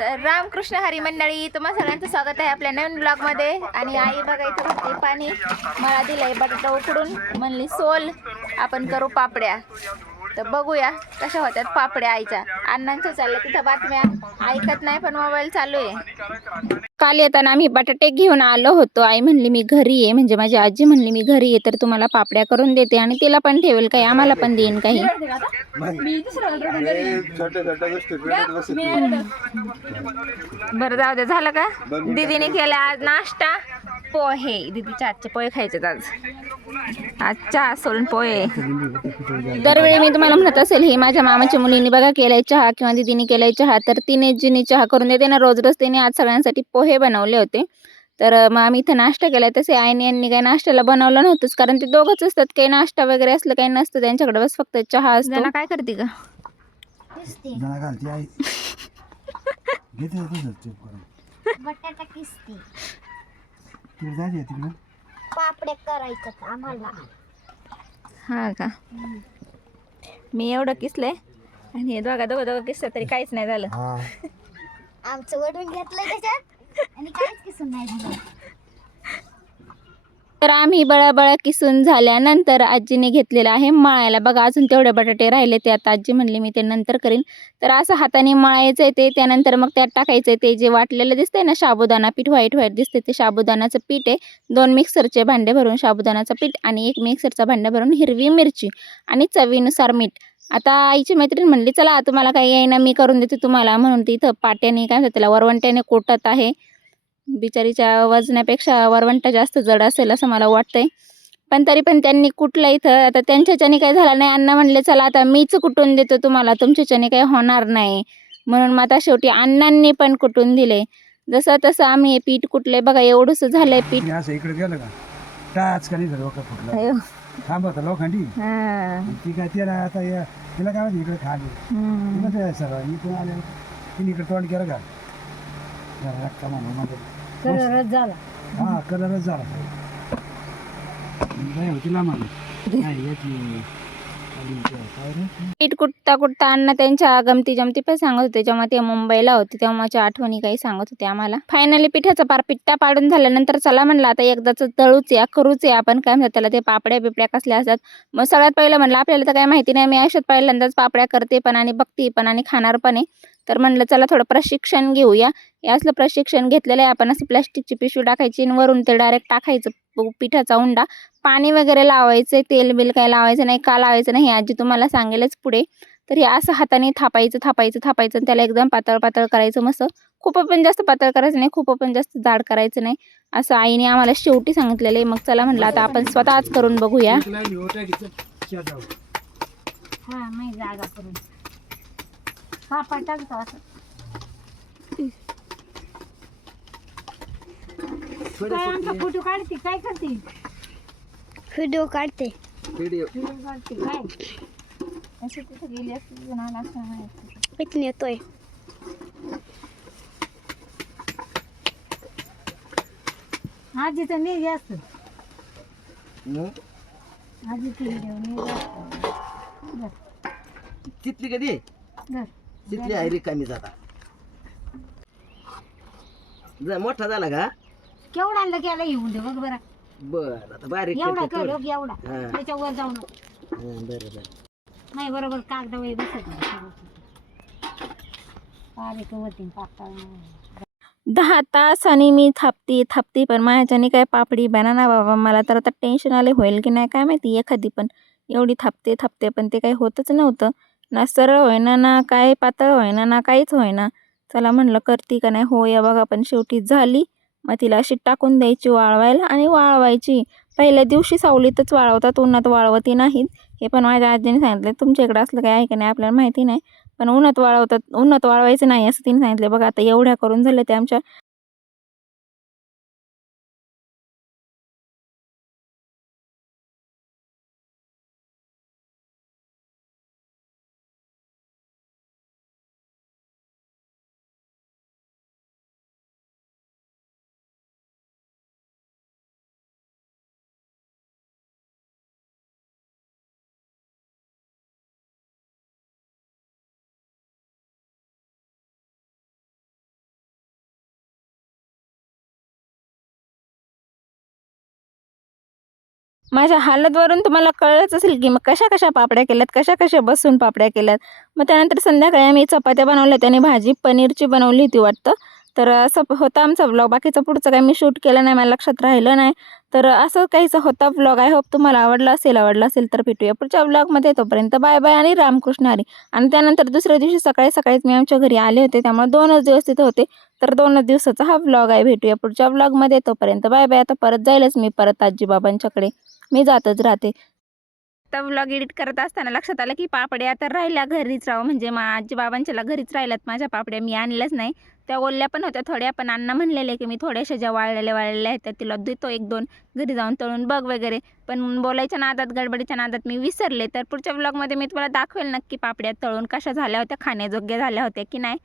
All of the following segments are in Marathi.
तर रामकृष्ण हरी मंडळी तुम्हा सगळ्यांचं स्वागत आहे आपल्या नवीन ब्लॉगमध्ये आणि आई बघा इथं पाणी मला दिलंय बटाटा उकडून. म्हणली सोल आपण करू पापड्या. तर बघूया कशा होत्यात पापड्या आईच्या. अण्णांच्या चालल्या तिथं बातम्या. ऐकत नाही पण मोबाईल चालू आहे. काल येताना आम्ही बटाटे घेऊन आलो होतो. आई म्हणली मी घरी आहे. म्हणजे माझी आजी म्हणली मी घरी आहे तर तुम्हाला पापड्या करून देते आणि तिला पण ठेवेल काही आम्हाला पण देईन काही. बरं जाऊ दे. झालं का? दीदीने केला आज नाश्ता. पोहे. दीदीच्या आजचे पोहे खायचे आज. आज चहा सोडून पोहे. दरवेळी मी तुम्हाला म्हणत असेल हे माझ्या मामाच्या मुलीने बघा केलाय चहा किंवा दीदीने केलाय चहा. तर तिने जिने चहा करून देते ना रोज रोज तिने आज सगळ्यांसाठी पोहे बनवले होते. तर मग आम्ही इथं नाश्ता केला. तसे आईने यांनी काही नाश्त्याला बनवलं नव्हतंच. कारण ते दोघंच असतात. काही नाश्ता वगैरे असलं काही नसतं. त्यांच्याकडे बस फक्त चहा असतो. काय करते का हा का? मी एवढं किसलंय आणि हे दोघा दोघं दोघं किसलं तरी काहीच नाही झालं. आमचं वडून घेतलंय त्याच्यात. आणि काहीच किसून नाही झालं तर आम्ही बळाबळा किसून झाल्यानंतर आजीने घेतलेलं आहे मळायला. बघा अजून तेवढे बटाटे राहिले ते आता आजी म्हणली मी ते नंतर करीन. तर असं हाताने मळायचं आहे ते त्यानंतर मग त्यात टाकायचं ते जे वाटलेलं दिसतंय ना साबुदाणा पीठ व्हाईट व्हाईट दिसते ते साबुदाणाचं पीठ आहे. दोन मिक्सरचे भांडे भरून साबुदाणाचं पीठ आणि एक मिक्सरचा भांडा भरून हिरवी मिरची आणि चवीनुसार मीठ. आता आईची मैत्रीण म्हणली चला तुम्हाला काही येईना मी करून देते तुम्हाला. म्हणून ती इथं पाट्याने काय म्हणतात त्याला वरवंट्याने कोटत आहे. बिचारीच्या वजनापेक्षा वरवंटा जास्त जड असेल असं मला वाटतंय. पण तरी पण त्यांनी कुठलं इथं आता त्यांच्याच्याने काही झालं नाही. अण्णा म्हणले चला आता मीच कुटून देतो तुम्हाला? तुमच्याच्याने काही होणार नाही. म्हणून मग आता शेवटी अण्णांनी पण कुटून दिले. जसं तसं आम्ही हे पीठ कुटले बघा एवढंसं झालंय पीठ. मी असं इकडे गेलं का? टाच का नाही डोकं फुटलं? अयो. थांब आता लोखंडी हा. ती काय तिला आता या तिला काय माहिती इकडे खाली. हम्म. तिला ते सगळं मी पण आले तिने इकडे तोंड केलं का? जरा म्हणून कलरच झाला हा कलरच झाला नाही होती ना म्हणून नाही याची काय रे पीठ कुटता कुटता अण्णा त्यांच्या गमती जमती पण सांगत होते. जेव्हा ते मुंबईला होते तेव्हाच्या आठवणी काही सांगत होते आम्हाला. फायनली पिठाचा पार पिट्टा पाडून झाल्यानंतर चला म्हणलं आता एकदाच तळूच या करूच या. आपण काय म्हणतात त्याला ते पापड्या बिपड्या कसल्या असतात? मग सगळ्यात पहिलं म्हणलं आपल्याला तर काही माहिती नाही मी आयुष्यात पहिल्यांदाच पापड्या करते पण आणि बघते पण आणि खाणार पण आहे. तर म्हणलं चला थोडं प्रशिक्षण घेऊया. हे असलं प्रशिक्षण घेतलेलं आहे आपण असं प्लॅस्टिकची पिशवी टाकायची आणि वरून ते डायरेक्ट टाकायचं. पिठाचा उंडा. पाणी वगैरे लावायचं तेल बिल काय लावायचं नाही का लावायचं नाही हे आजी तुम्हाला सांगेलच पुढे. तर हे असं हाताने थापायचं थापायचं थापायचं आणि त्याला एकदम पातळ पातळ करायचं मस्त. खूप पण जास्त पातळ करायचं नाही खूप पण जास्त जाड करायचं नाही. असं आईने आम्हाला शेवटी सांगितलेलं आहे. मग चला म्हणलं आता आपण स्वतःच करून बघूया. हा नाही जागा करून. हा टाकतो असं. काय आमचा फोटो काढते काय करते? व्हिडिओ काढते. व्हिडिओ काढते काय? तिथे गेली असती असं माहिती. येतोय. जास्त. आजीची व्हिडिओ नाही जास्त. तिथली कधी? धर. तिथली आहे रिकामी जाता जा मोठा झाला का? केवढा आणलं गेला येऊन दे बघ बरं. बर आता बारीक एवढा करते कर थोडं. लोक एवढा. हा. त्याच्यावर जाऊ नको. बरं बरं. नाही बरोबर कागदावर बसत नाही. बारीक वरती पातळ. दहा तास आणि मी थापती थापती पण माझ्याच्याने काय पापडी बना ना बाबा मला तर आता टेन्शन आले होईल की नाही काय माहिती एखादी पण. एवढी थापते थापते पण ते काही होतच नव्हतं. ना सरळ होईना ना काय पातळ होईना ना काहीच होईना. चला म्हणलं करते का नाही? हो या बघा पण शेवटी झाली. मग तिला अशी टाकून द्यायची वाळवायला आणि वाळवायची. पहिल्या दिवशी सावलीतच वाळवतात उन्हात वाळवती नाहीत. हे पण माझ्या आजीने सांगितलं तुमच्या इकडे असलं काय आहे का नाही आपल्याला माहिती नाही. पण उन्हात वाळवतात उन्हात वाळवायचं नाही असं तिने सांगितलं बघा आता एवढ्या करून झालं ते आमच्या माझ्या हालतवरून तुम्हाला कळलंच असेल की मग कशा कशा पापड्या केल्यात कशा कशा बसून पापड्या केल्यात. मग त्यानंतर संध्याकाळी आम्ही चपात्या बनवल्या त्याने भाजी पनीरची बनवली होती वाटतं. तर असं होता आमचा व्लॉग बाकीचं पुढचं काही मी शूट केलं नाही मला लक्षात राहिलं नाही. तर असं काहीच होता व्लॉग आय होप तुम्हाला आवडला असेल आवडला असेल तर भेटूया पुढच्या व्लॉगमध्ये तोपर्यंत बाय बाय आणि रामकृष्ण हरी. आणि त्यानंतर दुसऱ्या दिवशी सकाळी सकाळीच मी आमच्या घरी आले होते त्यामुळे दोनच दिवस तिथं होते. तर दोनच दिवसाचा हा व्लॉग आहे. भेटूया पुढच्या व्लॉगमध्ये तोपर्यंत बाय बाय आता परत जाईलच मी परत आजी बाबांच्याकडे मी जातच राहते. आता व्लॉग एडिट करत असताना लक्षात आलं की पापड्या तर राहिल्या घरीच राहू म्हणजे मा आजी बाबांच्याला घरीच राहिल्यात. माझ्या पापड्या मी आणल्याच नाही. त्या ओल्या पण होत्या. थोड्या पण अण्णा म्हणलेले की मी थोड्याशा ज्या वाळलेल्या वाळलेल्या आहेत त्या तिला देतो एक दोन. घरी जाऊन तळून बघ वगैरे. पण बोलायच्या नादात गडबडीच्या नादात मी विसरले. तर पुढच्या व्लॉगमध्ये मी तुम्हाला दाखवेल नक्की पापड्या तळून कशा झाल्या होत्या खाण्याजोग्य झाल्या होत्या की नाही.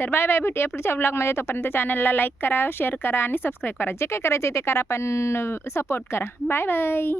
तर बाय बाय भेटूया पुढच्या व्लॉगमध्ये तोपर्यंत चॅनलला लाईक करा शेअर करा आणि सबस्क्राईब करा. जे काय करायचं ते करा पण सपोर्ट करा. Bye bye